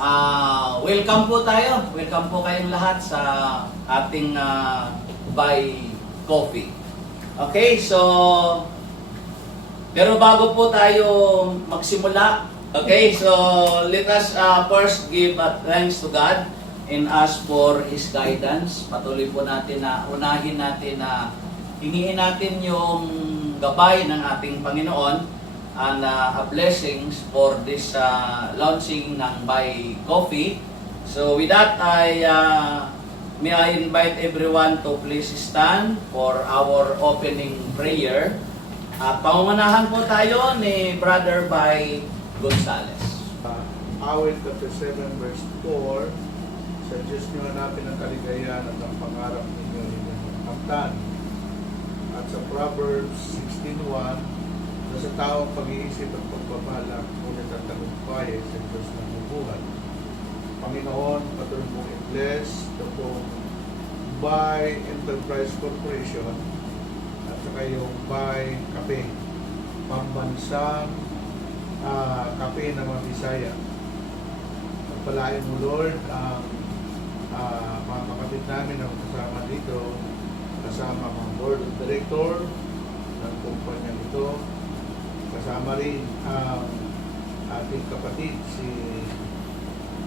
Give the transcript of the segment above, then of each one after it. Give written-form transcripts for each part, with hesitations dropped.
Welcome po tayo. Welcome po kayong lahat sa ating Buy Coffee. Okay, so pero bago po tayo magsimula, okay, so let us first give thanks to God and ask for His guidance. Patuloy po natin na unahin natin na hingiin natin yung gabay ng ating Panginoon and blessings for this launching ng Buy Coffee. So with that, may I invite everyone to please stand for our opening prayer. At pangungunahan po tayo ni Brother Bay Gonzales. Awit chapter 7 verse 4, sa Diyos niyo hanapin ang kaligayahan at ang pangarap ninyo inyong kamtan. At sa Proverbs 16:1, sa taong pag-iisip at pagbabalak, ngunit ang tagumpay ay sa Diyos ng bubuhay. Panginoon, patuloy mong i-bless ito pong Buy Enterprise Corporation at saka yung Buy Cafe, pambansang kape ng mga Bisaya. Pagpalain mo, Lord, ang mga kapatid namin na kasama dito, kasama mga board of director ng kumpanya nito, kasama rin ang ating kapatid si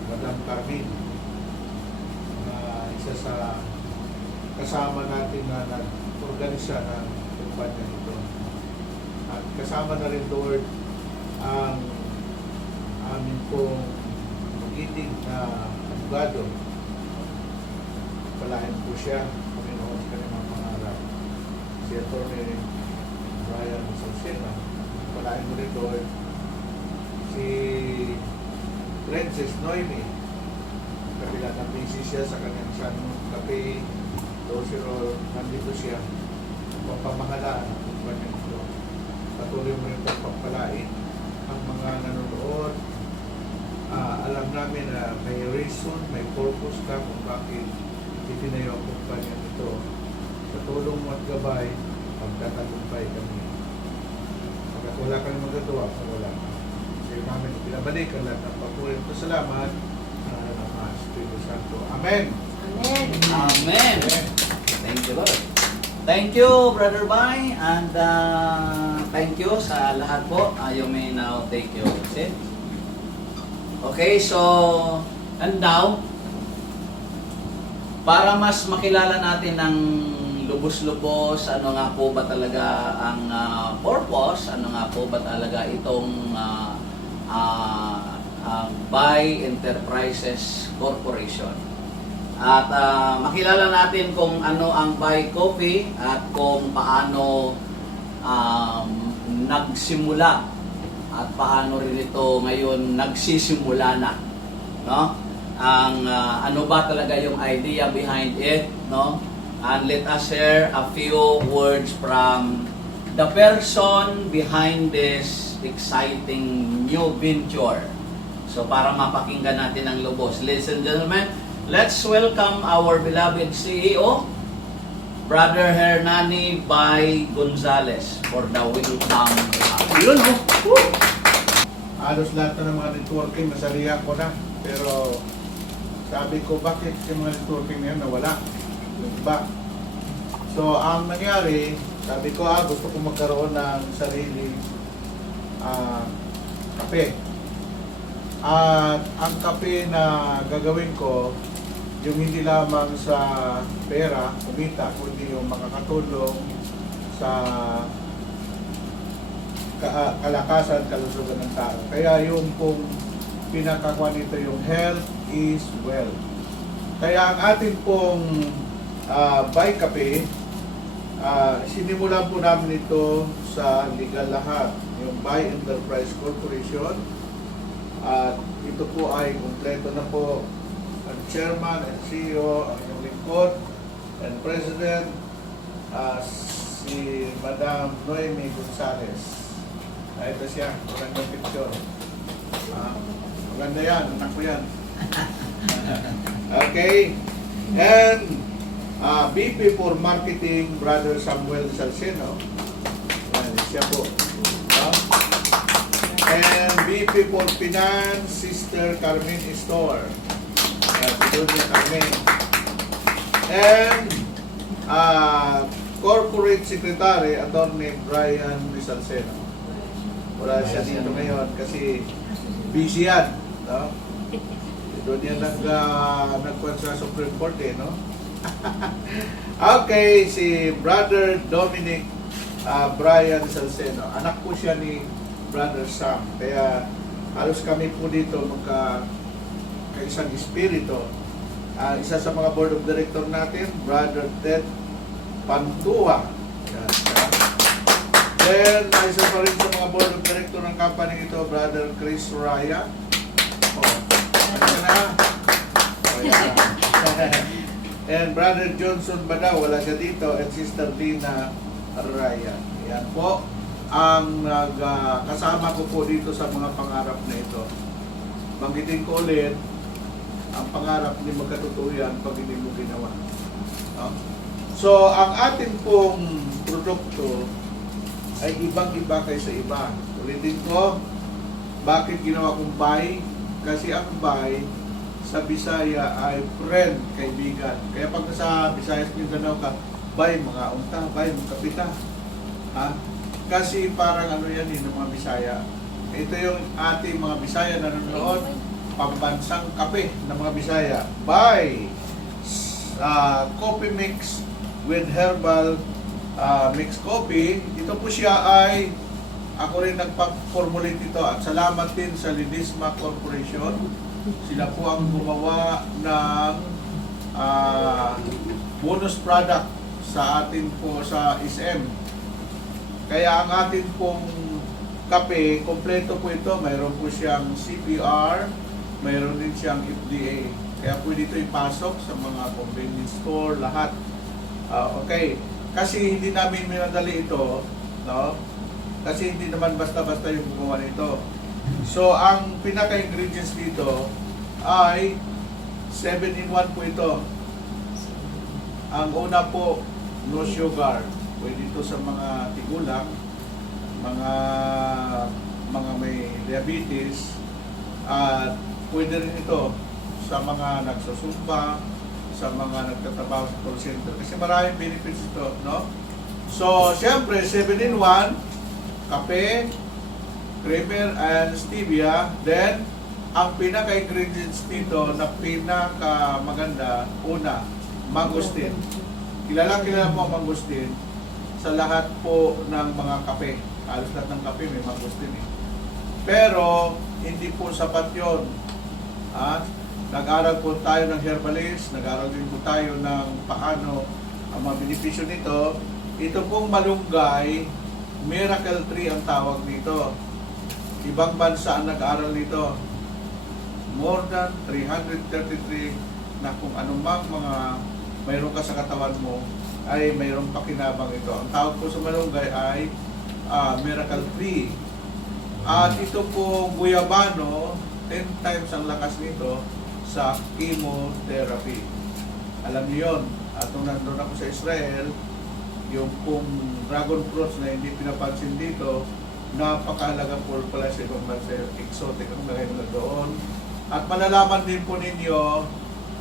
Madam Carmen, isa sa kasama natin na nag-organisa ng kumpanya nito. At kasama na rin, Lord, ang amin pong magiting na abogado. Palahin po siya, Panginoon, sa kanyang pangarap. Si Atty. Brian Sauceda. Palahin mo rin, Lord, si Princess Noemi. Kabila ng busy siya sa kanyang sanong kape, dosiro, nandito siya. Pagpamahalaan ang kumpanya nito. Patuloy mo rin pagpapalain ang mga nanonood. Alam namin na may reason, may purpose ka kung bakit itinayo ang kumpanya nito. Sa tulong mo at gabay, pagtatagumpay kami. Pagkat wala kang magagawa, wala ka. Kasi namin pinabalik ang lahat ng pagpulit. Salamat ng Ama, Espiritu Santo. Amen! Amen. Amen. Thank you, Lord. Thank you, Brother Bay, and thank you sa lahat po. You may now take your seat. Okay, so, and now, para mas makilala natin ng lubos-lubos, ano nga po ba talaga ang purpose, ano nga po ba talaga itong Buy Enterprises Corporation. At makilala natin kung ano ang Buy Coffee at kung paano nagsimula at paano rin ito ngayon nagsisimula na, no? Ang ano ba talaga yung idea behind it, no? And let us share a few words from the person behind this exciting new venture. So para mapakinggan natin ang lubos. Ladies and gentlemen, let's welcome our beloved CEO, Brother Hernani Bay Gonzales, for the welcome. Yun, oh. Woo! Halos lahat na ng mga networking, nasalihan ko na. Pero sabi ko, bakit yung mga networking na yun nawala? Diba? So, ang nangyari, sabi ko, gusto ko magkaroon ng sarili kape. At ang kape na gagawin ko, yung hindi lamang sa pera, kumita, kundi yung makakatulong sa kalakasan, kalusugan ng tao. Kaya yung pong pinakakuha nito yung health is wealth. Kaya ang ating pong Buy Cafe, sinimulan po namin ito sa legal lahat, yung Buy Enterprise Corporation. At ito po ay kumpleto na po ang chairman and CEO, ang inyong lingkod and president, si Madam Noemi Gonzales. Ito siya, magandang picture. Maganda yan, anak ko yan. Okay. And VP for Marketing, Brother Samuel Salceno. Yan, siya po. And VP for Finance, Sister Carmen Store. Yan, si Doña Carmen. And Corporate Secretary, Attorney Brian Rizalceno. Wala siya dito ngayon kasi busy yan. No? Doon yan nagkuhan sa Supreme Court no? Okay, si Brother Dominic Brian Salceno. Anak po siya ni Brother Sam. Kaya halos kami po dito kaisang espiritu. Isa sa mga board of director natin, Brother Ted Pantua. Yan. Then, isa pa rin sa mga board of director ng company ito, Brother Chris Raya. Ano na? And Brother Johnson Badaw, wala siya dito, and Sister Lina Raya. Yan po ang kasama ko po dito sa mga pangarap na ito. Banggitin ko ulit, ang pangarap ni magkatotoo yan pag hindi mo ginawa. So, ang atin pong produkto ay ibang-iba kaysa iba. Ulitin ko, bakit ginawa kong buy? Kasi ang buy sa Bisaya ay friend, kaibigan. Kaya pag sa Bisaya Mindanao ka, buy mga unta, buy mga kapita. Kasi parang ano yan ng mga Bisaya. Ito yung ating mga Bisaya na nanonood, pambansang kape ng mga Bisaya. Buy coffee mix with herbal mixed coffee. Ito po siya ay ako rin nagpag-formulate ito at salamat din sa Lidisma Corporation. Sila po ang gumawa ng bonus product sa atin po sa SM. Kaya ang atin pong kape, kompleto po ito. Mayroon po siyang CPR, mayroon din siyang FDA. Kaya pwede ito ipasok sa mga convenience store, lahat. Okay. Kasi hindi namin minadali ito, no? Kasi hindi naman basta-basta yung gumawa nito. So, ang pinaka-ingredients dito ay 7-in-1 po ito. Ang una po, no sugar. Pwede ito sa mga tigulang, mga may diabetes, at pwede rin ito sa mga nagsusumba, sa mga nagtatrabaho sa call center. Kasi maraming benefits ito, no? So, siyempre, 7-in-1, kape, creamer, and stevia. Then, ang pinaka-ingredients dito na pinaka-maganda, una, mangosteen. Kilala po ang mangosteen sa lahat po ng mga kape. Halos lahat ng kape may mangosteen eh. Pero, hindi po sapat yun. Nag-aral po tayo ng herbalist, nag-aral din po tayo ng paano ang mga benepisyo nito. Ito pong malunggay, miracle tree ang tawag nito. Ibang bansa ang nag-aral nito. More than 333 na kung anumang mga mayroon ka sa katawan mo ay mayroong pakinabang ito. Ang tawag po sa malunggay ay miracle tree. At ito po guyabano, 10 times ang lakas nito sa chemotherapy. Alam niyo yun. At nung nandun ako sa Israel, yung pong dragon fruits na hindi pinapansin dito, napakahalaga po pala sa ibang bansa. Exotic ang lagay nila doon. At malalaman din po ninyo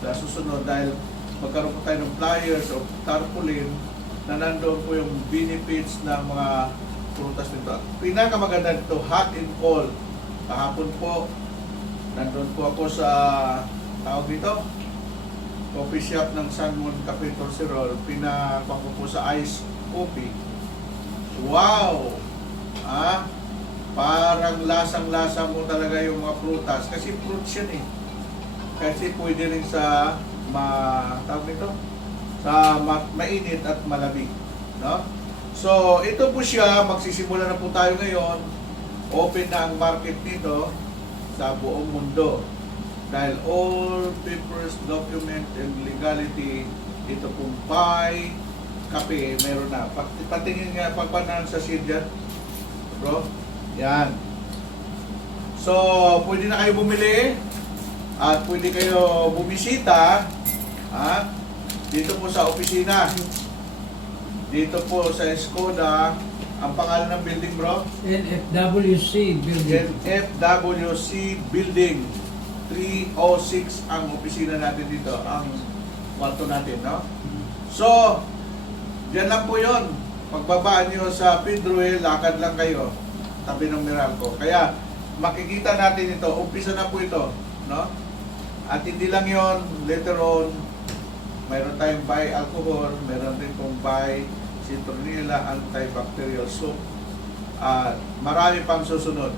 sa susunod dahil magkaroon po tayo ng flyers o tarpaulin na nandoon po yung benefits ng mga prutas nito. Pinakamaganda nito, hot and cold. Kahapon po, nandun po ako sa tawag dito, coffee shop ng San Juan Cafe Torcerol. Pinapang ko po sa ice coffee. Wow! Parang lasang-lasa mo talaga yung mga prutas. Kasi fruits yan eh. Kasi pwede rin sa tawag nito, sa mainit at malamig. No? So, ito po siya. Magsisimula na po tayo ngayon. Open na ang market nito sa buong mundo. Dahil all papers, document, and legality, ito pong buy, kape, meron na. Patingin nga, pagpanan sa seed dyan. Bro, yan. So, pwede na kayo bumili at pwede kayo bumisita dito po sa opisina. Dito po sa Skoda, Ang pangalan ng building, bro? NFWC building. NFWC Building 306 ang opisina natin dito, ang kwarto natin, no? So, diyan lang po yun. Pagbabaan nyo sa Pedro Hill, lakad lang kayo, tabi ng Meralco. Kaya, makikita natin ito, umpisa na po ito, no? At hindi lang yon, later on, mayroon tayong buy alcohol, mayroon din pong buy citronella antibacterial soap. Marami pang susunod.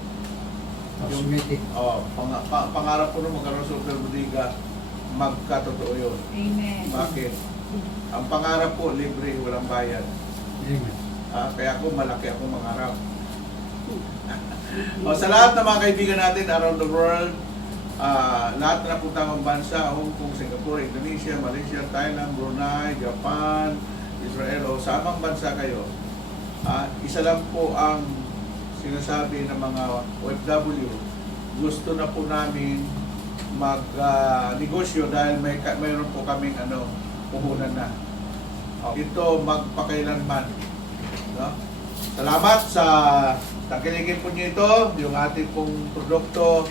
Cosmetic. Pangarap ko na magkaroon sa Super Bodega, magkatotoo yun. Amen. Bakit? Ang pangarap po, libre, walang bayad. Amen. Kaya ako, malaki akong mangarap. Sa lahat ng mga kaibigan natin around the world, lahat na napuntang bansa, Hong Kong, Singapore, Indonesia, Malaysia, Thailand, Brunei, Japan, Israel, o sa amang bansa kayo, isa lang po ang sinasabi ng mga OFW, gusto na po namin mag-negosyo dahil mayroon po kaming puhunan na. Ito magpakailanman. No? Salamat sa nakiligin po niyo ito, yung ating pong produkto,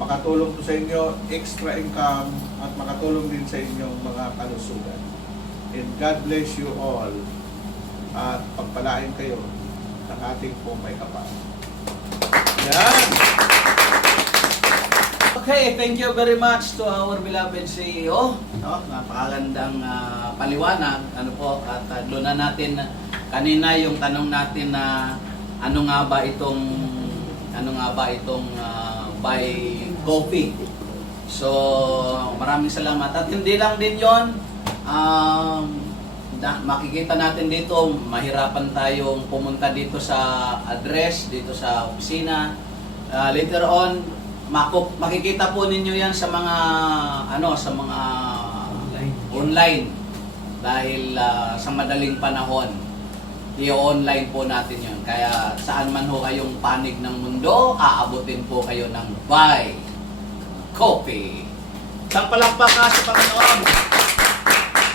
makatulong po sa inyo, extra income, at makatulong din sa inyong mga kalusugan. And God bless you all. At pagpalain kayo ng ating pong may kapal. Yan! Okay, thank you very much to our beloved CEO. No? Napakagandang paliwanag. Ano po, at doon na natin kanina yung tanong natin na ano nga ba itong buy coffee. So, maraming salamat. At hindi lang din 'yon. Makikita natin dito, mahirapan tayong pumunta dito sa address, dito sa opisina. Later on, makikita po ninyo 'yan sa mga online dahil sa madaling panahon i-online po natin 'yon. Kaya saan man ho kayong panig ng mundo, aabutin po kayo ng buy coffee. Isang palakpak sa Panginoon.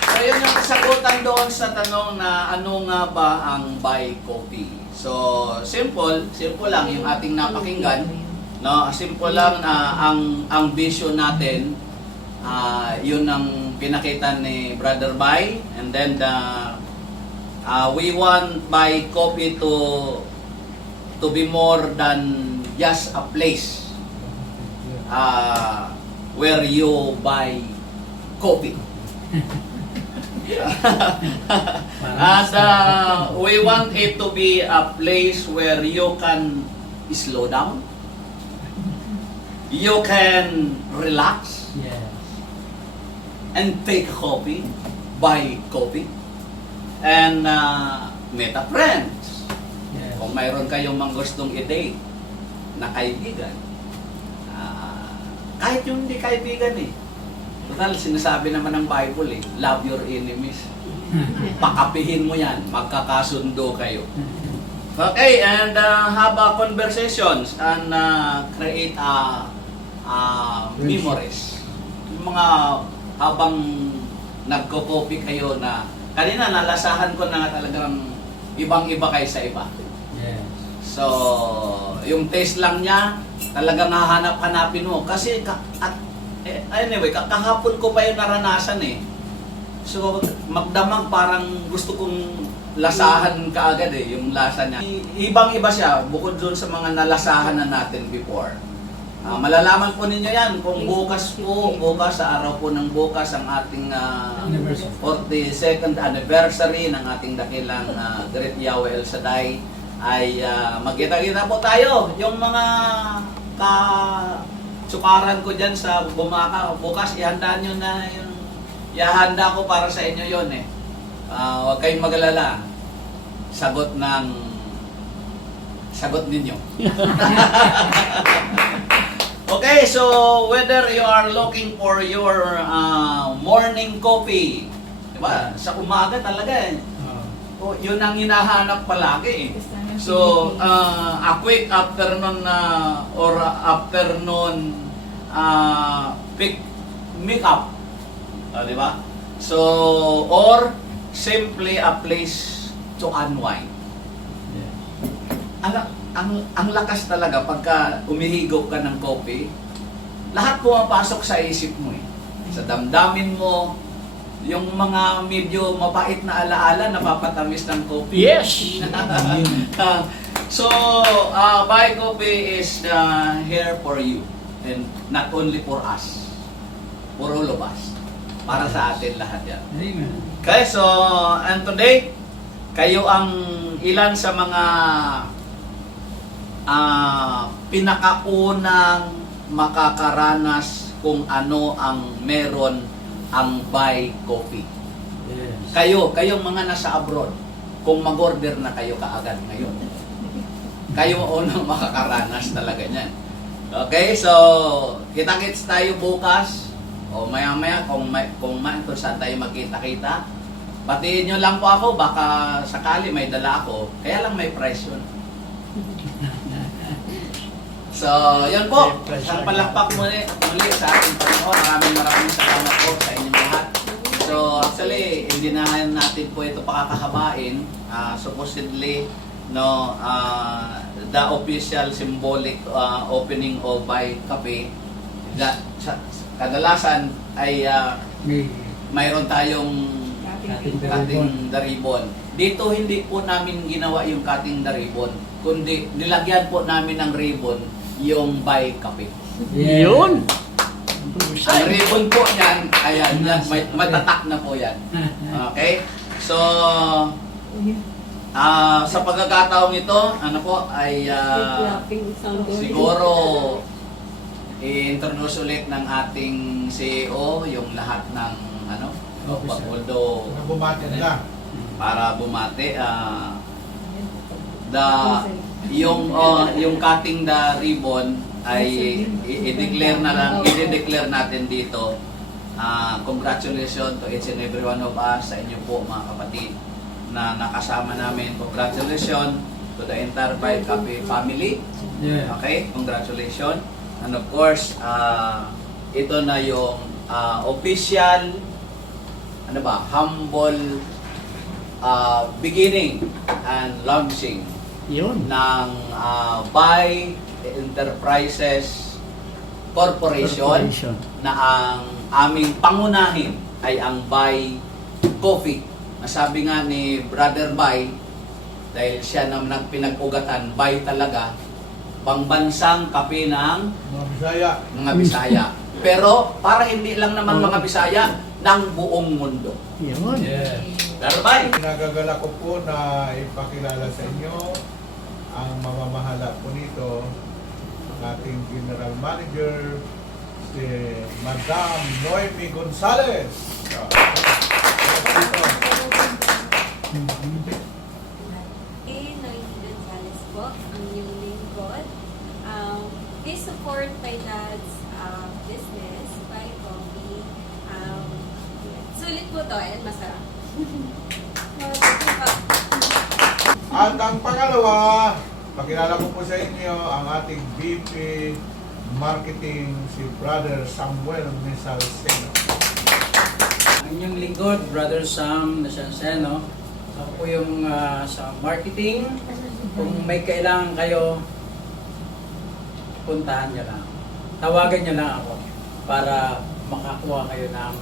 So yun yung kasagutan doon sa tanong na ano nga ba ang buy coffee. So simple lang yung ating napakinggan. No, simple lang ang vision natin, yun ang pinakita ni Brother Bai, and then we want Bai Coffee to be more than just a place where you buy coffee. And we want it to be a place where you can slow down, you can relax, Yes. and take coffee, buy coffee, and meet a friends. Yes. Kung mayroon kayong mga gustong i-date na kaibigan, kahit yung hindi kaibigan total, sinasabi naman ng Bible love your enemies. Pakapihin mo yan, magkakasundo kayo. Okay, and have conversations and create memories. Yung mga habang nagko-coffee kayo na kanina nalasahan ko na talagang ibang-iba kayo sa iba. Yes. So, yung taste lang niya, talagang hahanap-hanapin mo. Kasi, anyway, kahapon ko pa yung naranasan So, magdamag parang gusto kong lasahan kaagad yung lasa niya. Ibang-iba siya, bukod doon sa mga nalasahan na natin before. Malalaman po ninyo yan kung bukas, sa araw po ng bukas, ang ating 42nd anniversary ng ating dakilang Great Yahweh El Shaddai ay magkita-kita po tayo. Yung mga sukaran ko dyan sa Bumaka, bukas ihanda nyo na yung ihanda ko para sa inyo yon huwag kayong magalala. Sagot ninyo. Okay, so whether you are looking for your morning coffee, diba? Sa umaga talaga yun ang hinahanap palagi So, a quick afternoon or afternoon pick up, diba? So, or simply a place to unwind. ang lakas talaga pagka umihigop ka ng kopi, lahat pumapasok sa isip mo eh. Sa damdamin mo, yung mga medyo mapait na alaala, napapatamis ng kopi. Yes! So, Buy Coffee is here for you and not only for us, for all of us. Para sa atin lahat yan. Amen. Okay, so, and today, kayo ang ilan sa mga pinakaunang makakaranas kung ano ang meron ang Buy Coffee. Yes. Kayong mga nasa abroad, kung mag-order na kayo kaagad ngayon, kayo unang makakaranas talaga niyan. Okay, so kita-kits tayo bukas o maya-maya kung saan tayo magkita-kita. Batiin nyo lang po ako, baka sakali may dala ako, kaya lang may price yun. So, yan po. Isang palakpak muli sa ating Panginoon. Maraming salamat po sa inyong lahat. So, actually, hindi na natin po ito pakakahabain. Supposedly, no, the official symbolic opening of Buy Cafe, kadalasan ay mayroon tayong cutting the ribbon. Dito hindi po namin ginawa yung cutting the ribbon, kundi nilagyan po namin ng ribbon yung Buy Cafe. Yes. Yun! Ang ribbon po yan, ayan, matatak na po yan. Okay? So, sa pagkakataong ito, ano po, ay siguro i-introduce ulit ng ating CEO yung lahat ng ano, although Nabumati na. para bumati yung cutting the ribbon ay i-declare natin dito. Congratulations to each and every one of us, sa inyo po mga kapatid na nakasama namin. Congratulations to the entire Buy Cafe family. Yeah. Okay, congratulations. And of course, ito na yung official humble beginning and launching Yun. ng Buy Enterprises Corporation na ang aming pangunahin ay ang Buy Coffee. Nasabi nga ni Brother Buy, dahil siya naman pinag-ugatan, Buy talaga, pangbansang kape ng Mga Bisaya. mga Bisaya. Pero para hindi lang naman mga Bisaya, ng buong mundo. Yun. Yes. Brother Buy, Pinagagala ko po na ipakilala sa inyo ang mamamahala po nito, ang ating General Manager, si Madam Noemi Gonzalez. Noemi Gonzalez po, ang inyong lingkod. Please support my dad's business, Buy Coffee. Sulit po to and masarap. At ang pangalawa, pakilala ko po sa inyo ang ating VP Marketing, si Brother Samuel Mesalceno. Ang inyong lingkod, Brother Sam Nasanseno. Ako po yung sa marketing. Kung may kailangan kayo, puntahan niyo lang. Tawagan niyo lang ako para makakuha kayo ng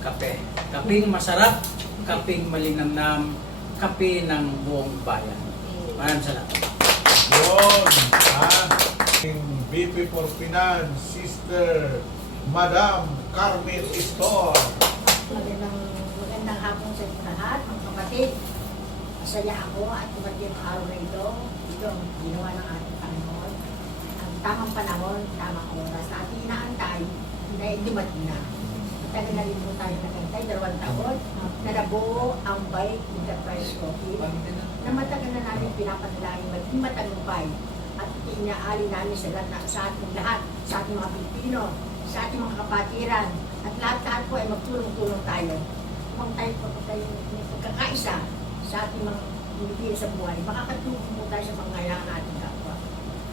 kape. Kapeng masarap, kapeng malinamnam, kape ng buong bayan. Maraming salamat. Yun, ating VP for Finance, Sister Madam Carmen Istor. Magandang hapon sa inyo lahat, mga kapatid. Masaya ako at tumating ang araw na ito. Ito ang ginawa ng ating Panginoon. Ang tamang panahon, tamang oras na ating inaantay, na dumating na. Tagal na rin po tayo nagantay, 2 taon, na nabuo ang Buy Enterprise Coffee, na matagal na namin pinapanalangin maging matagumpay at inaali namin sa ating lahat, sa ating mga Pilipino, sa ating mga kapatiran, at lahat-lahat po ay magtulong-tulong tayo. Kung tayo pagkakaisa sa ating mga Pilipino sa buhay, makakatulong po tayo sa mga kailangan natin kapwa.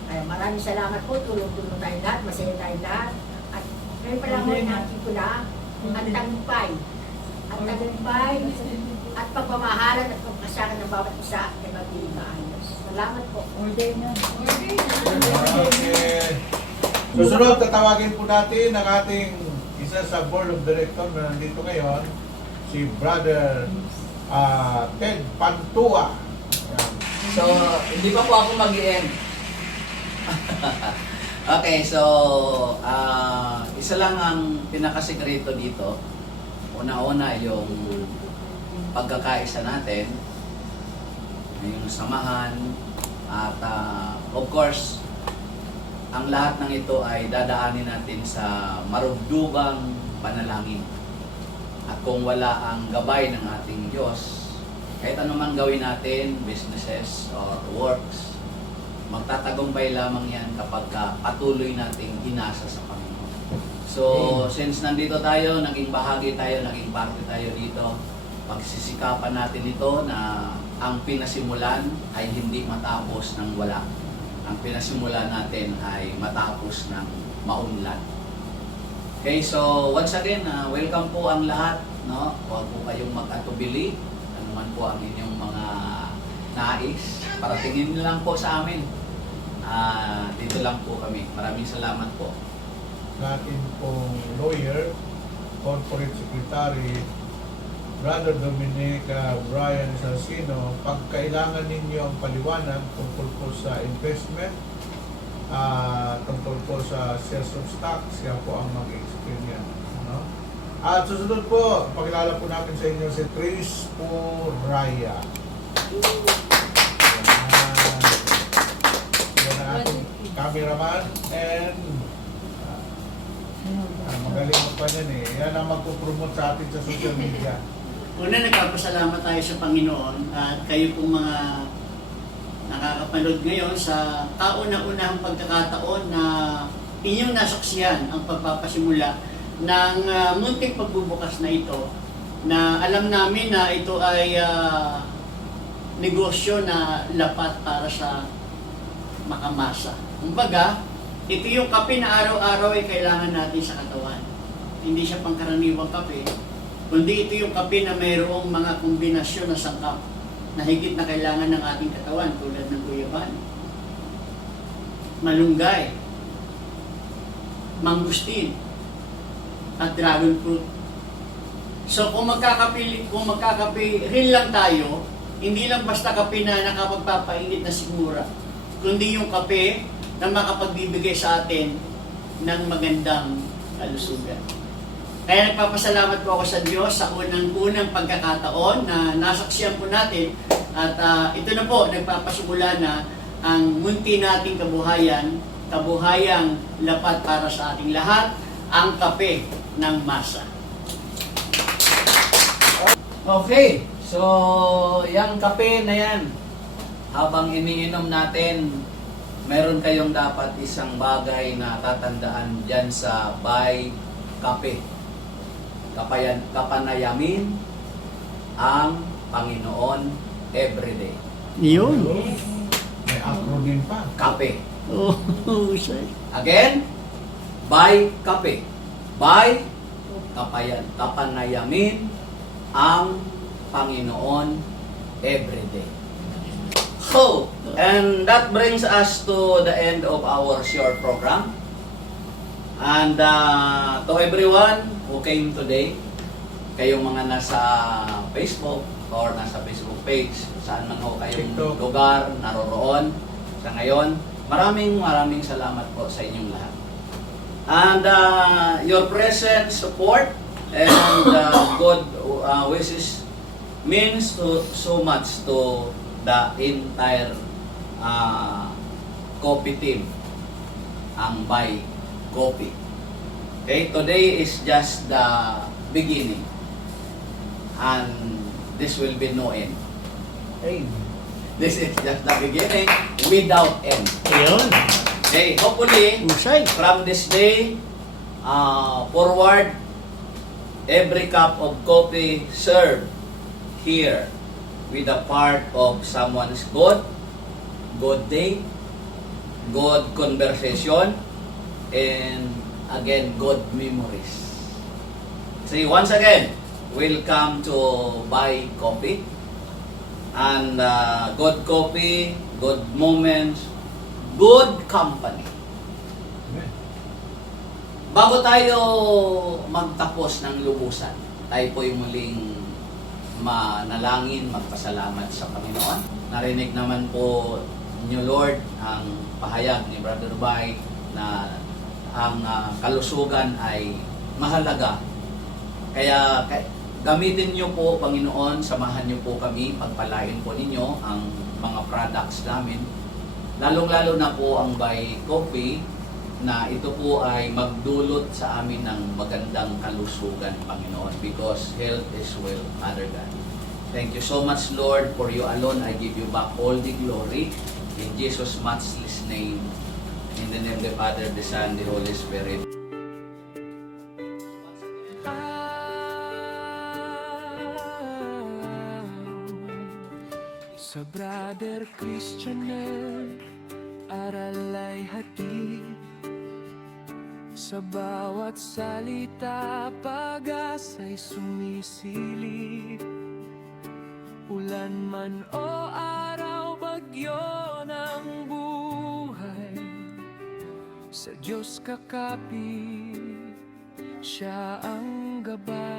Kaya maraming salamat po, tulong-tulong tayo lahat, masaya tayo lahat, at ngayon pa lang mo natin ko na ang tagumpay. Ang tagumpay at pagmamahalan at pagkasyakan ng bawat isa ay magiging maayos. Salamat po. Order na. Okay. Susunod, tatawagin po natin ang ating isa sa board of director na nandito ngayon, si Brother Ted Pantua. Yan. So, hindi pa po ako mag-end. Okay, so, isa lang ang pinakasikreto dito. Una-una yung pagkakaisa natin, yung samahan, at of course, ang lahat ng ito ay dadaanin natin sa marugdugang panalangin. At kung wala ang gabay ng ating Diyos, kahit anumang gawin natin, businesses or works, magtatagumpay lamang yan kapag patuloy nating inasa sa Panginoon. So, since nandito tayo, naging bahagi tayo, naging parte tayo dito, pagsisikapan natin ito na ang pinasimulan ay hindi matapos ng wala. Ang pinasimulan natin ay matapos ng maunlad. Okay, so once again, welcome po ang lahat. No? Huwag po kayong mag-atubili. Ano man po ang inyong mga nais. Paratingin nyo lang po sa amin. Dito lang po kami. Maraming salamat po. Natin pong lawyer, corporate secretary, Brother Dominic Brian Salsino, pag kailangan ninyo ang paliwanag tungkol po sa investment, tungkol po sa shares of stock, siya po ang mag-explain yan. No? At susunod po, pakilala po natin sa inyo si Tris Puraya. Yan ang ating cameraman and magaling mo pa yan eh. Yan ang magpupromote sa atin sa social media. Una, nagpapasalamat tayo sa Panginoon at kayo pong mga nakakapanood ngayon sa kauna-unahang pagkakataon na inyong nasaksiyan ang pagpapasimula ng munting pagbubukas na ito, na alam namin na ito ay negosyo na lapat para sa makamasa. Kumbaga, ito yung kape na araw-araw ay kailangan natin sa katawan. Hindi siya pangkaraniwang kape, kundi ito yung kape na mayroong mga kombinasyon na sangkap na higit na kailangan ng ating katawan, tulad ng guyaban, malunggay, mangustin, at dragon fruit. So kung magkakape rin lang tayo, hindi lang basta kape na nakapagpapainit na sigura, kundi yung kape na makapagbibigay sa atin ng magandang kalusugan. Kaya nagpapasalamat po ako sa Diyos sa unang pagkakataon na nasaksiyan po natin at ito na po, nagpapasimula na ang munti nating kabuhayang lapat para sa ating lahat, ang kape ng masa. Okay, so yung kape na yan, habang iniinom natin, meron kayong dapat isang bagay na tatandaan dyan sa Buy Kape. Kapanayamin ang Panginoon everyday. Yun. May acronym pa. Kape. Oh, say. Again, Buy Kape. Buy kapanayamin ang Panginoon everyday. So, and that brings us to the end of our short program. And to everyone who came today, kayong mga nasa Facebook or nasa Facebook page, saan man ho kayong TikTok. lugar, naroroon sa ngayon, maraming salamat po sa inyong lahat. And your present support and good wishes means so much to the entire coffee team, ang Buy Coffee. Okay, today is just the beginning and this will be no end. This is just the beginning without end. Ayun. Okay, hopefully Usay. from this day forward, every cup of coffee served here with a part of someone's good day, good conversation, and again, good memories. See, once again, welcome to Buy Coffee. And good coffee good moments, good company. Amen. Bago tayo magtapos ng lubusan, tayo po yung muling manalangin, magpasalamat sa Panginoon. Narinig naman po niyo, Lord, ang pahayag ni Brother Bay na ang kalusugan ay mahalaga. Kaya gamitin niyo po, Panginoon, samahan niyo po kami, pagpalain po ninyo ang mga products namin. Lalong-lalo na po ang Bay Coffee, na ito po ay magdulot sa amin ng magandang kalusugan, Panginoon, because health is wealth, Father God. Thank you so much, Lord, for you alone I give you back all the glory. In Jesus' matchless name, in the name of the Father, the Son, the Holy Spirit. Sa Brother Christianel, aral ay hatid. Sa bawat salita, pag-asa'y sumisilip. Ulan man o araw, bagyo ng buhay, sa Diyos kakapit, siya ang gabay.